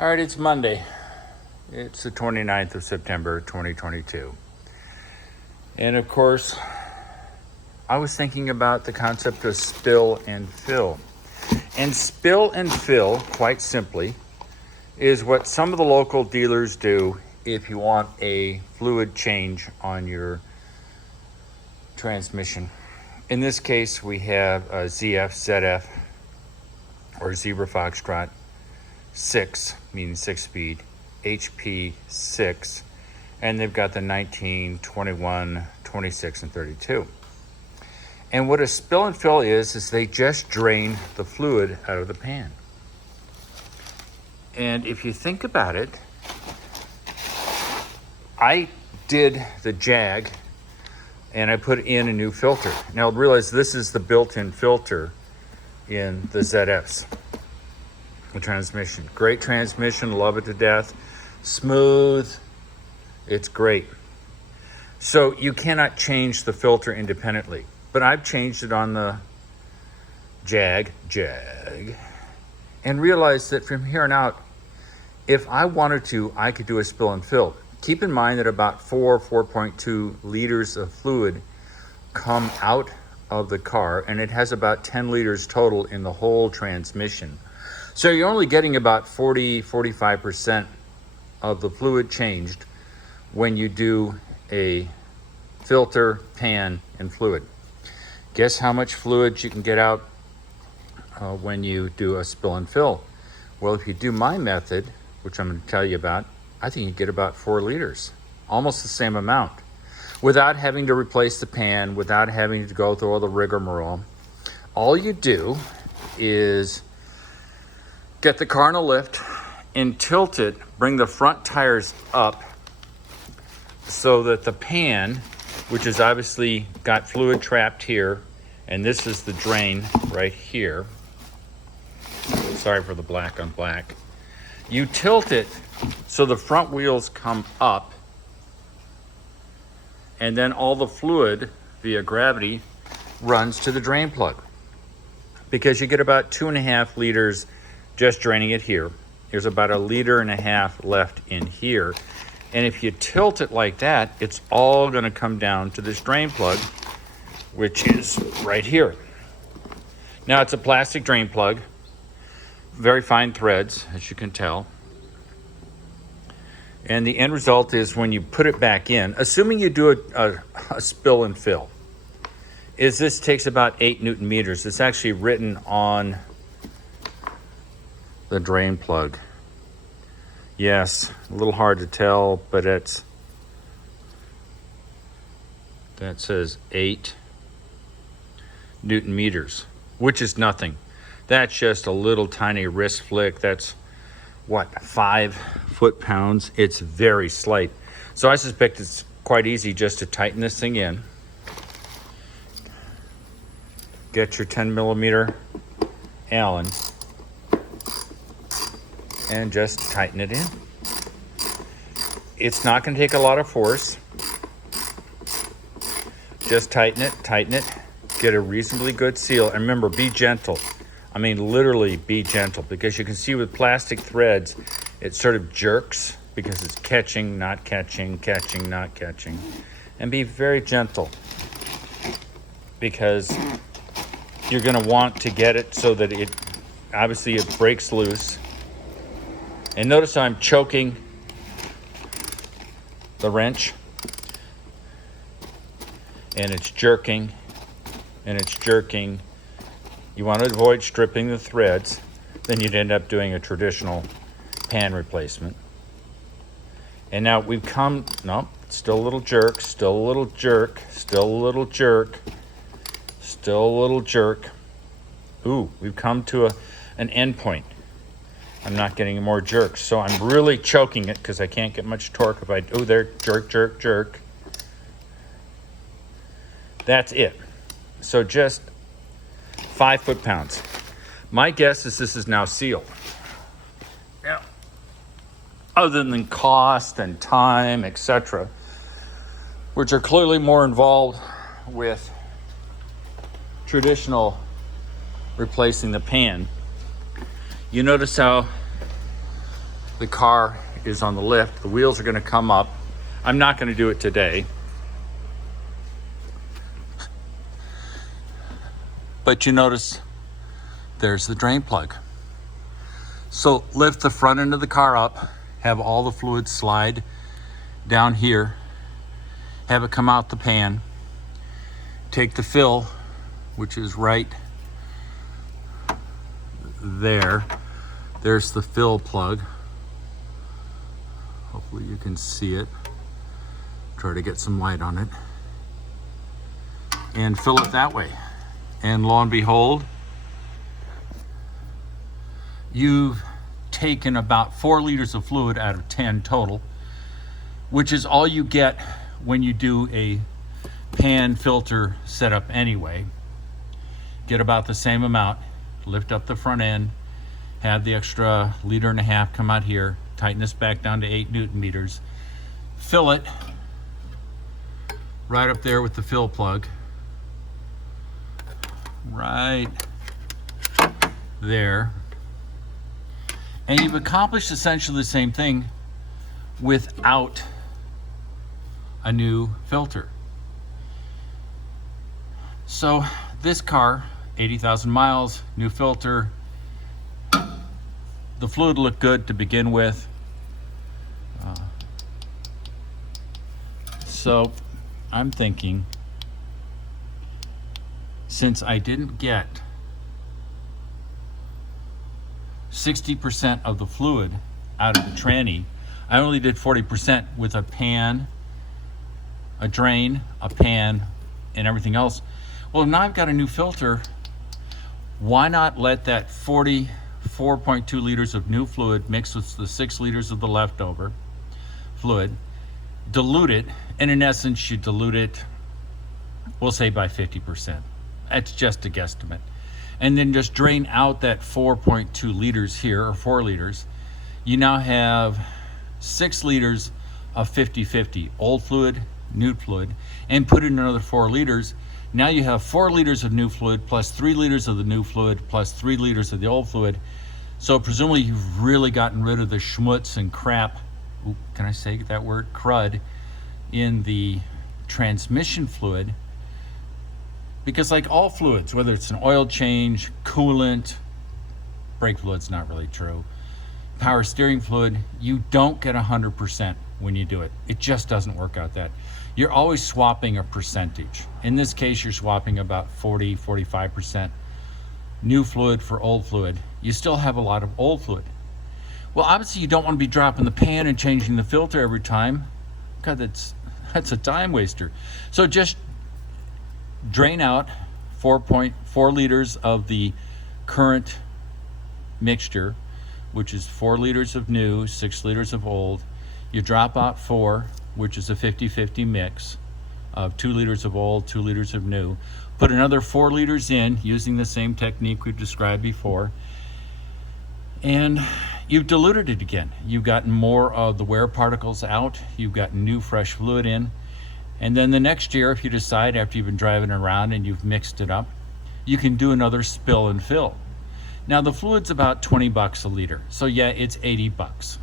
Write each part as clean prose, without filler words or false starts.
All right, it's Monday. It's the 29th of September, 2022. And of course, I was thinking about the concept of spill and fill. And spill and fill, quite simply, is what some of the local dealers do if you want a fluid change on your transmission. In this case, we have a ZF or Zebra Foxtrot 6, meaning 6-speed, HP 6, and they've got the 19, 21, 26, and 32. And what a spill and fill is they just drain the fluid out of the pan. And if you think about it, I did the Jag and I put in a new filter. Now realize this is the built-in filter in the ZFs. The transmission. Great transmission, love it to death. Smooth, it's great. So you cannot change the filter independently, but I've changed it on the Jag, and realized that from here on out, if I wanted to, I could do a spill and fill. Keep in mind that about 4.2 liters of fluid come out of the car, and it has about 10 liters total in the whole transmission. So you're only getting about 45% of the fluid changed when you do a filter, pan, and fluid. Guess how much fluid you can get out when you do a spill and fill? Well, if you do my method, which I'm going to tell you about, I think you get about 4 liters, almost the same amount, without having to replace the pan, without having to go through all the rigmarole. All you do is get the car in a lift and tilt it, bring the front tires up so that the pan, which is obviously got fluid trapped here, and this is the drain right here. Sorry for the black on black. You tilt it so the front wheels come up, and then all the fluid via gravity runs to the drain plug, because you get about 2.5 liters just draining it here. There's about 1.5 liters left in here. And if you tilt it like that, it's all gonna come down to this drain plug, which is right here. Now it's a plastic drain plug, very fine threads, as you can tell. And the end result is when you put it back in, assuming you do a spill and fill, is this takes about 8 Newton meters. It's actually written on the drain plug. Yes, a little hard to tell, but that says 8 Newton meters, which is nothing. That's just a little tiny wrist flick. That's what, 5 foot-pounds? It's very slight. So I suspect it's quite easy just to tighten this thing in. Get your 10mm Allen and just tighten it in. It's not going to take a lot of force. Just tighten it, get a reasonably good seal, and remember, be gentle. I mean, literally be gentle, because you can see with plastic threads, it sort of jerks because it's catching, not catching, catching, not catching. And be very gentle, because you're going to want to get it so that it breaks loose. And notice I'm choking the wrench, and it's jerking, and it's jerking. You want to avoid stripping the threads, then you'd end up doing a traditional pan replacement. And now we've come, no, still a little jerk, still a little jerk, still a little jerk, still a little jerk. Ooh, we've come to an end point. I'm not getting any more jerks, so I'm really choking it because I can't get much torque if I, oh, there, jerk, jerk, jerk. That's it. So just 5 foot-pounds. My guess is this is now sealed. Now, other than cost and time, etc., which are clearly more involved with traditional replacing the pan, you notice how the car is on the lift. The wheels are going to come up. I'm not going to do it today. But you notice there's the drain plug. So lift the front end of the car up, have all the fluid slide down here, have it come out the pan, take the fill, which is right there. There's the fill plug. Hopefully you can see it. Try to get some light on it. And fill it that way. And lo and behold, you've taken about 4 liters of fluid out of 10 total, which is all you get when you do a pan filter setup anyway. Get about the same amount, lift up the front end, have the extra 1.5 liters come out here, tighten this back down to 8 Newton meters, fill it right up there with the fill plug, right there. And you've accomplished essentially the same thing without a new filter. So this car, 80,000 miles, new filter, the fluid looked good to begin with. So I'm thinking, since I didn't get 60% of the fluid out of the tranny, I only did 40% with a pan, a drain, a pan, and everything else. Well, now I've got a new filter. Why not let that 44.2 liters of new fluid mixed with the 6 liters of the leftover fluid, dilute it, and in essence, you dilute it, we'll say by 50%. That's just a guesstimate. And then just drain out that 4.2 liters here, or 4 liters. You now have 6 liters of 50-50, old fluid, new fluid, and put in another 4 liters. Now you have 4 liters of new fluid plus 3 liters of the new fluid plus 3 liters of the old fluid. So presumably you've really gotten rid of the schmutz and crap, can I say that word, crud, in the transmission fluid. Because like all fluids, whether it's an oil change, coolant, brake fluid's not really true, power steering fluid, you don't get 100% when you do it. It just doesn't work out that. You're always swapping a percentage. In this case, you're swapping about 40-45% new fluid for old fluid. You still have a lot of old fluid. Well, obviously you don't want to be dropping the pan and changing the filter every time. God, that's a time waster. So just drain out 4.4 liters of the current mixture, which is 4 liters of new, 6 liters of old. You drop out 4, which is a 50-50 mix of 2 liters of old, 2 liters of new. Put another 4 liters in using the same technique we've described before. And you've diluted it again. You've gotten more of the wear particles out. You've got new fresh fluid in. And then the next year, if you decide after you've been driving around and you've mixed it up, you can do another spill and fill. Now the fluid's about 20 bucks a liter. So yeah, it's 80 bucks.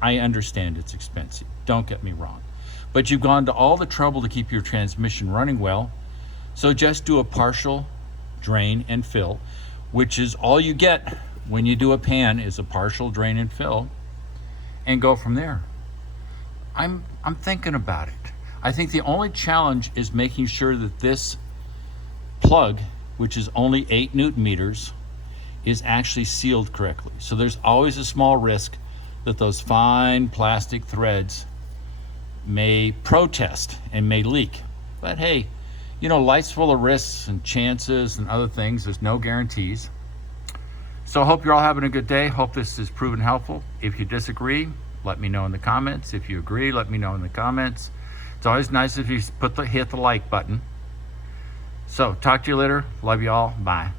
I understand it's expensive, don't get me wrong. But you've gone to all the trouble to keep your transmission running well. So just do a partial drain and fill, which is all you get when you do a pan, is a partial drain and fill, and go from there. I'm thinking about it. I think the only challenge is making sure that this plug, which is only 8 Newton meters, is actually sealed correctly. So there's always a small risk that those fine plastic threads may protest and may leak. But hey, you know, life's full of risks and chances and other things. There's no guarantees. So I hope you're all having a good day. Hope this has proven helpful. If you disagree, let me know in the comments. If you agree, let me know in the comments. It's always nice if you hit the like button. So talk to you later. Love you all. Bye.